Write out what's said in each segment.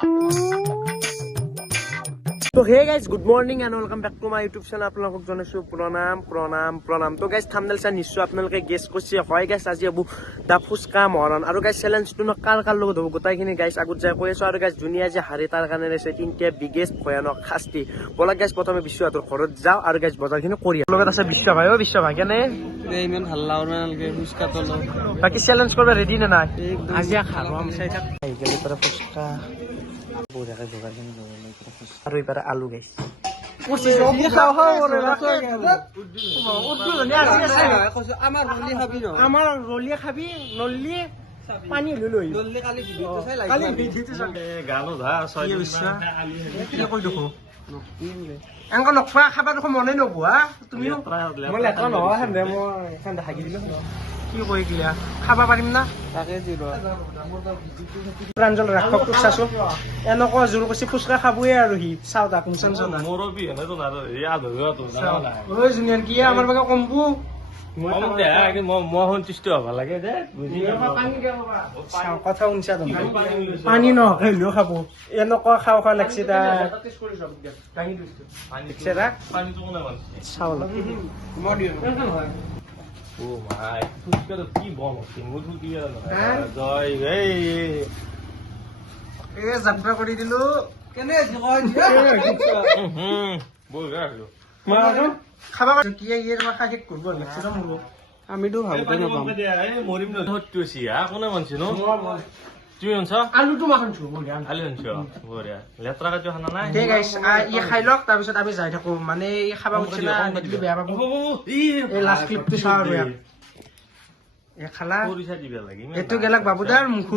So hey guys, good morning and welcome back to my YouTube channel. আপোনালোকক জনাইছো প্ৰণাম তো গাইজ থাম্বনেল চাই নিশ্চয় আপোনালোকে গেছ কৰিছে হয় গাইজ আজি হ'ব দা ফুচকা মহৰণ আৰু গাইজ চেলেঞ্জটো কাৰ লগত হ'ব গোটেইখিনি গাইজ আগত যাই কৈ আছো আৰু গাইজ যোনে আজি হাৰি তাৰ কাৰণে লৈছে তিনিটা বিগেষ্ট ভয়ানক শাস্তি ব'লা গাইজ প্ৰথমে বিশ্বহাতৰ ঘৰত যাওঁ আৰু গাইজ বজাৰখিনি কৰি লগত আছে বিশ্বভাই বিশ্বভাই কেনে ইমান ভাল নালাগে ফুচকা তলো বাকী চেলেঞ্জ কৰিব ৰেডি নে নাই আজি খাম চাই থাক আহি গেলি ফুচকা বঢ়িয়াকৈ যোগাৰখিনি আৰু এইবাৰ আলু গাইছ আমাৰ ৰলিয়ে খাবি নল্লি পানী লৈ এনেকুৱা নখোৱা খাবা দেখোন মনে নবোৱা তুমি মই লেতেৰা নহয় মই হাগি দিলো কি কৰি দিলা খাবা পাৰিম না তাকে প্ৰাঞ্জল ৰাখক তোক চাচোন এনেকুৱা জোৰ কৰিছে ফুচকা খাবয়ে আৰু সি চাও তাক কোনচন চন জুনিয়ৰ কি আমাৰ বাগে কম্বু কথা শুনছা পানী নহলেও খাব এনেকুৱা খাওঁ খাওঁ লাগছে যাত্ৰা কৰি দিলো খাবা কি শেষ কৰিব লাগছে মোৰো আমিতো ভালকে নাপাম আলুটো মাখনছো খাই লওক তাৰপিছত আমি যাই থাকো মানে খাবা উঠছে না বেয়া পাব লাষ্ট ক্লিপটো চাওঁ আৰু খালা এইটো গেলাক বাবুদাৰ মুখ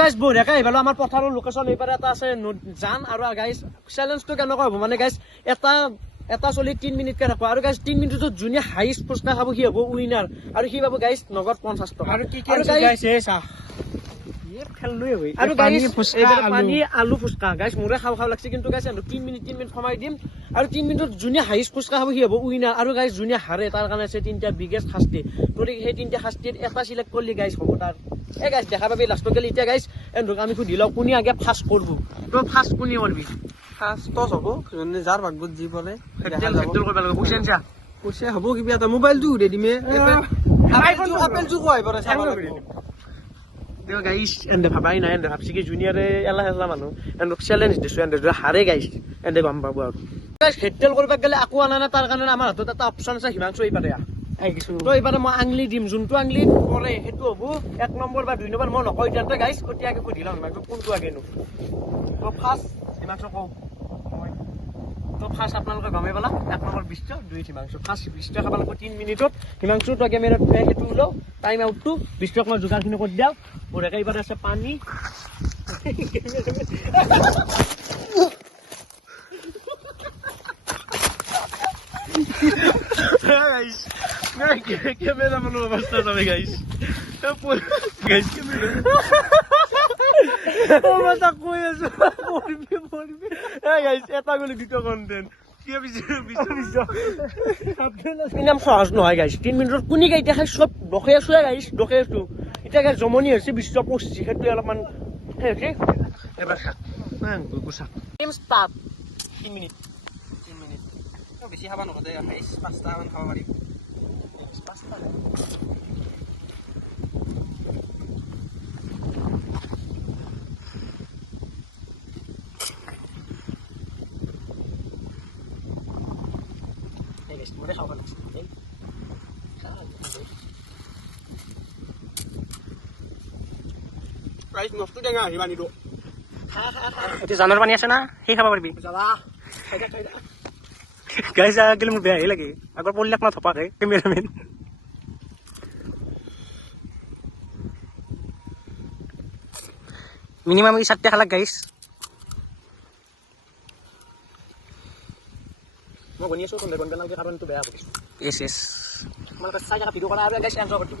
গাইজ বঢ়িয়াকে আহি পালো আমাৰ পথাৰৰ লোকেশ্যন এইবাৰ এটা আছে জান আৰু গাইজ চেলেঞ্জটো কেনেকুৱা হ'ব মানে গাইজ এটা চলি 3 মিনিটকে ৰাখো আৰু গাইজ 3 মিনিটত যোনে হাইষ্ট ফুচকা খাব সি হ'ব উইনাৰ আৰু সি পাব গাইজ নগদ 50 টকা আৰু কি চাহ আৰু পানী আলু ফুচকা গাইজ মোৰে খাওঁ খাওঁ লাগছে কিন্তু গাইজ 3 মিনিট সময় দিম আৰু 3 মিনিটত যোনে হাইষ্ট ফুচকা খাব সি হ'ব উইনাৰ আৰু গাইজ যোনে হাৰে তাৰ কাৰণে আছে 3টা বিগেষ্ট শাস্তি গতিকে সেই 3টা শাস্তিত এটা চিলেক্ট কৰিলে গাইজ হ'ব তাৰ গাইজ দেখা পাবি লাষ্টত গেলি এতিয়া গাইজ এন্দুক আমি সুধি লওঁ কোনে আগে ফাৰ্ষ্ট কৰবো তই ফাৰ্ষ্ট কোনে কৰবি ফাৰ্ষ্ট টছ হ'ব যাৰ ভাগ্যত যি পৰে পইচা হ'ব কিবা এটা মোবাইলটো উৰাই দিমে আপেলটো কোৱা আহিব চাব লাগিব গাইছ এন্দে ভাবাই নাই এন্দে ভাবছি কি জুনিয়ৰে এলা মানুহ এন্দক চেলেঞ্জ দিছো এন্দে হাৰে গাইছ এন্দে গম পাব আৰু গাইছ হেডটেল কৰিব গেলে আকো আনা না তাৰ কাৰণে আমাৰ হাতত এটা অপচন আছে হিমাংশু এইবাৰে তো এইবাৰে মই আংলি দিম যোনটো আংলি কৰে সেইটো হ'ব 1 নম্বৰ বা 2 নম্বৰ মই নকয় দিয়াতে গাইছ কতিয়াকে সুধি লওঁ হিমাংশু কোনটো আগেনো তো ফাৰ্ষ্ট হিমাংশু কওঁ তো ফাৰ্ষ্ট আপোনালোকে গমেই পালা 1 নম্বৰ 20 2 হিমাংশু ফাৰ্ষ্ট 20 খাব লাগিব 3 মিনিটত হিমাংশু তো কেমেৰাত সেইটো ওলাও টাইম আউটটো 20 মই যোগাৰখিনি কৰি দিওঁ বঢ়িয়াকৈ এইবাৰ আছে পানী কেমেৰা মানুহ অৱস্থা যাবে গাইছ এটা গ'লে দুটা কণ্টেণ্ট ইমান সহজ নহয় গাইছ 3 মিনিটত কোনে গাই এতিয়া চব দখে আছো গাইছ দখে আছো এতিয়া গাইছ জমনি হৈছে বিশ্ব পঢ়ছি সেইটো অলপমান সেই এবাৰ চাক ষ্টাৰ্ট 3 মিনিট বেছি খাব নহ'লে 5টা মান খাব পাৰিম জানৰ পানী আছে না সেই খাব পাৰিবি গাইছ গেলে মোৰ বেয়াহে লাগে আগৰ পৰিলাক না থপাকে কেমেৰামেন মিনিমাম 7টা খালাক গাইছ মই গনি আছো কোনটা কোনটা নালকে কাৰণটো বেয়া হ'ব এস তোমালোকে চাই থকা ভিডিঅ' কৰা আৰু গাইছ এনজয় কৰটো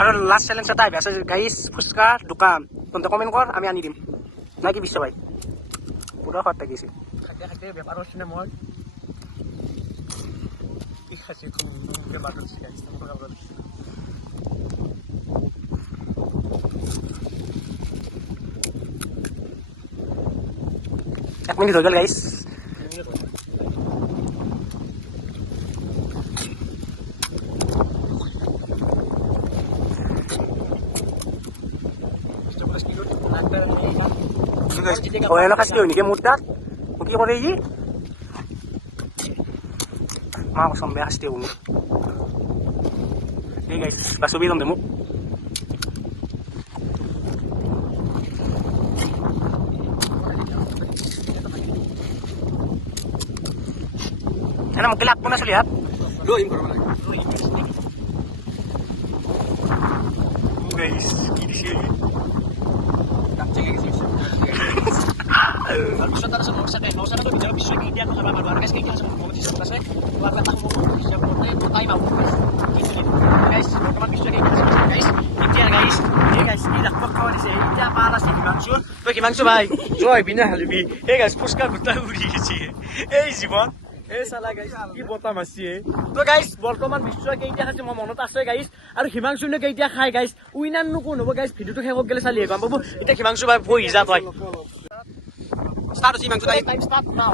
আৰু লাষ্ট চ্যালেঞ্জ এটা আহি আছে গাইছ ফুচকা দোকান তহঁতে কমেণ্ট কৰ আমি আনি দিম নাকি বিশ্ব ভাই পুৰা সোৱাদ লাগিছে খাইতে খাইতে বেপাৰ কৰিছে মই খাসি খুব বাটন গাইস তোমরা খাবার এক মিনিট হয়ে গেল guys Oye, lo kasih ini ke mudah. Mungkin kau ini. Mau sampai kasih ini. Ini guys, basuh bidang demo. Karena mungkin aku nasi lihat. Doim kalau lagi. Guys, ini sih. Bisa taruh semua saya nggak usah tuh bicara bisa ini aku sama baru guys kayak sama mau bisa saya keluarga tahu bisa mau time mau gitu guys teman bisa kayak guys ini guys ini guys ini dah kawan saya ini apa sih Mansur Mansur bhai joy bina halbi guys puska gutta uri গেছে এই জীবন এই সালা guys কি বতা মাছি তো guys বর্তমান বিশ্ব কেইটা আছে মোৰ মনত আছে গাইস আৰু হিমাংশুনে কেইটা খাই গাইস উইনাৰ নো কোন হ'ব গাইস ভিডিওটো শেষ হৈ গলে চালি গম পাব এটা হিমাংশু ভাই বহি যা তই Start si Mang Sutai. Time start now.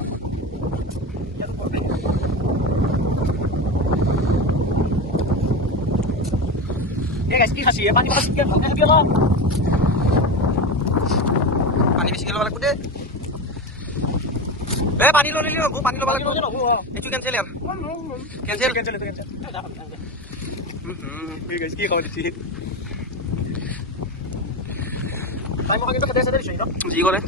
Guys, কি খাসি পানি পানি কি ভালকে খাবি না Pani bisi lo balak deh. Pani lo lili aku, pani lo balak. Itu cancel ya. Cancel. Guys, কি খাওয়া দিছি ভাই মোক কিন্তু খেতে আছে দেই ন জি করে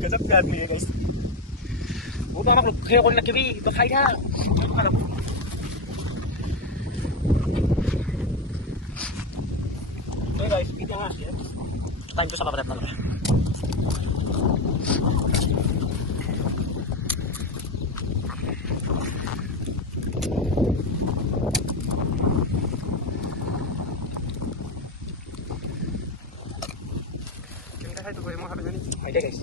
Gazap kan nih guys. Udah mak kayak orang nak kiri, tu khai dah. Hey guys, kita ngasih ya. Time tu sama berapa lama? Hai guys.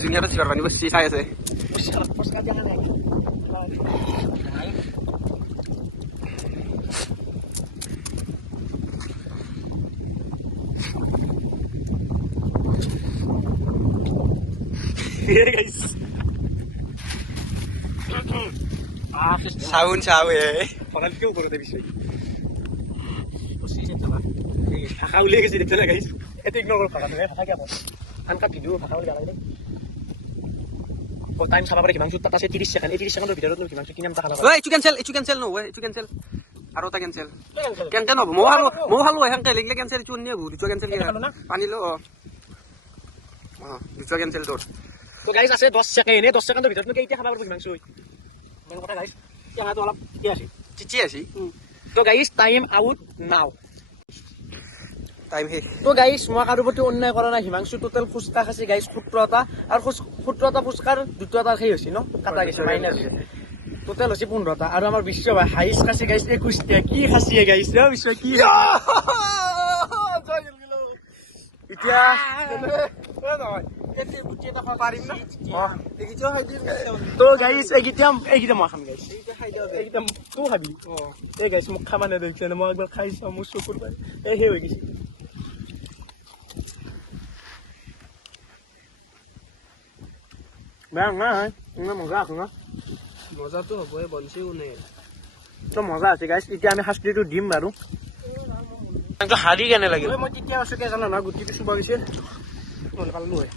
Junior tu siapa ni bos si saya sih. Pas jangan lagi. Iya guys. Sahun sawe. Pangal kau baru tadi sih. Posisi coba. Kau lihat sih depan guys. Itu ignore kalau pangal tu apa? Angkat video pangal jalan ini. Oh time sama berapa Mangsud tak 30 second. 30 second tu video tu Mangsud kini am tak ada. Weh, itu cancel no, weh, itu cancel. Aro ta cancel. Cancel no, mau halu yang kayak lagi cancel itu ni aku, itu cancel ya. Pani lo. Itu cancel tu. তো guys আছে 10 second এই 10 সেকেন্ডৰ ভিতৰত কেইটা খাবা পারবো মাংস man কথা guys এতিয়া তো অলপ কি আছে Cici ya sih. তো guys time out now Time he. তো গাইস মই কাৰো প্ৰতি অন্যায় কৰা নাই হিমাংশু টোটাল ফুচকা খাসি গাইস 17টা আৰু 17টা ফুচকাৰ দুটা সেই হৈছে ন কাটা গৈছে মাইনাস টোটাল হৈছে 15টা আৰু আমাৰ বিশ্ব ভাই হাইস খাসি গাইস 21 টা কি খাসি গাইস ন বিশ্ব কি এতিয়া তো গাইস এইগিটা মই খাম গাইস এইগিটা তো খাবি এই গাইস মোক খাবা নেদিছে মই একবাৰ খাইছো মোৰ চকুৰ পাই এই হে হৈ গৈছে বেয়া নাই ইমান মজা আছে না মজাটো হ'বই বনছেও নে তো মজা আছে গাইস এতিয়া আমি শাস্তিটো দিম বাৰু তো হাৰি কেনে লাগে মই তেতিয়া আছো কে জানা না গুটি পিছু বাগিছে নহলে পালো হয়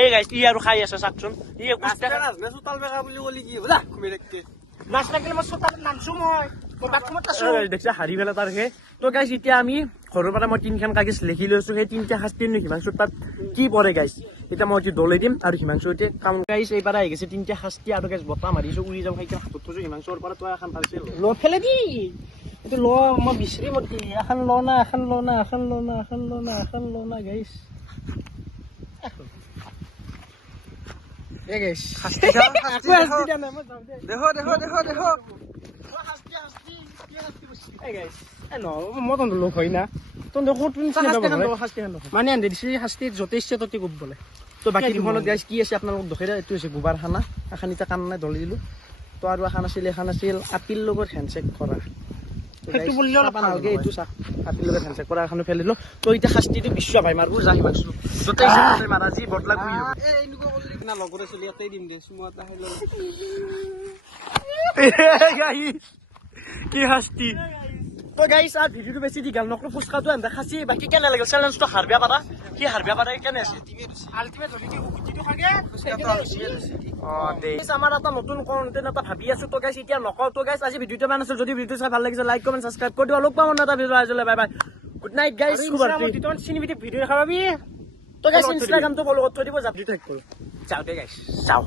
এই গাইস ই আৰু খাই আছে চাকচোন ই কুস্তা না সুতাল বেগা বুলি কলি কি বুঝা ঘুমে দেখতে নাচ লাগিলে মই সুতাল নামছো মই বাথৰুমত আছো দেখছা হাৰি বেলা তাৰ হে তো গাইস এতিয়া আমি ঘৰৰ পৰা মই তিনখান কাগজ লিখি লৈছো সেই তিনটা শাস্তি নি হিমাংশু তাত কি পৰে গাইস এটা মই দলে দিম আৰু হিমাংশু এতিয়া কাম গাইস এইবাৰ আহি গৈছে তিনটা শাস্তি আৰু গাইস বতা মাৰিছো উৰি যাও সেইটা হাতত থৈছো হিমাংশুৰ পৰা তই এখন পাইছিল ল ফেলে দি itu lo mau bisri mau di akan lona guys এ গাইছ শাস্তি দাও, শাস্তি দাও। শাস্তি দিয়া নাই মই যাওঁ দে দেখো দেখো দেখো দেখো এ গাইছ এ ন মই তহঁতৰ লোক হয় না তহঁতৰ ক'ত শাস্তি মানে আনি দিছে শাস্তি য'তে ইচ্ছে ত'তে কোব বোলে তো বাকী দুখনত গাইছ কি আছে আপোনালোকক দেখে এইটো হৈছে গোবৰ খানা এখন এতিয়া কাম নাই ধৰি দিলোঁ তো আৰু এখন আছিল আপীল লগত হেণ্ডছেক কৰা সেইটো বুলিলেও নালাগে এইটো চাক আপীল লগত হেণ্ডছেক কৰা এখনো ফেলিলোঁ তো এতিয়া শাস্তিটো বিশ্ব ভাই মাৰব যাই মাৰছোঁ য'তে ইচ্ছা ত'তে মাৰা যি বদলা কৰি না লগৰে চলি ইয়াতেই দিম দে চুমা এটা খাই লওঁ কি শাস্তি তো গাইছ আর ভিডিওটো বেছি দীঘল নকৰো ফুচকাটো এনে খাচি বাকী কেনে লাগে চেলেঞ্জটো হাৰবা পাৰা কি হাৰবা পাৰা কেনে আছে আলটিমেট যদি কি গুটিটো খাগে আমাৰ এটা নতুন কন্টেন্ট এটা ভাবি আছো তো গাইছ এতিয়া নকওঁ তো গাইছ আজি ভিডিওটো মান আছে যদি ভিডিওটো চাই ভাল লাগিছে লাইক কমেন্ট সাবস্ক্রাইব কৰি দিবা লগ পাম এটা ভিডিও আজিলৈ বাই বাই গুড নাইট গাইছ শুভৰাত্ৰি তোমাক চিনিবিটি ভিডিও দেখাবি তো গাইছ ইনষ্টাগ্ৰামটো ফলো কৰি থৈ দিব যাবি থাক কৰো চাও দে গাইছ চাও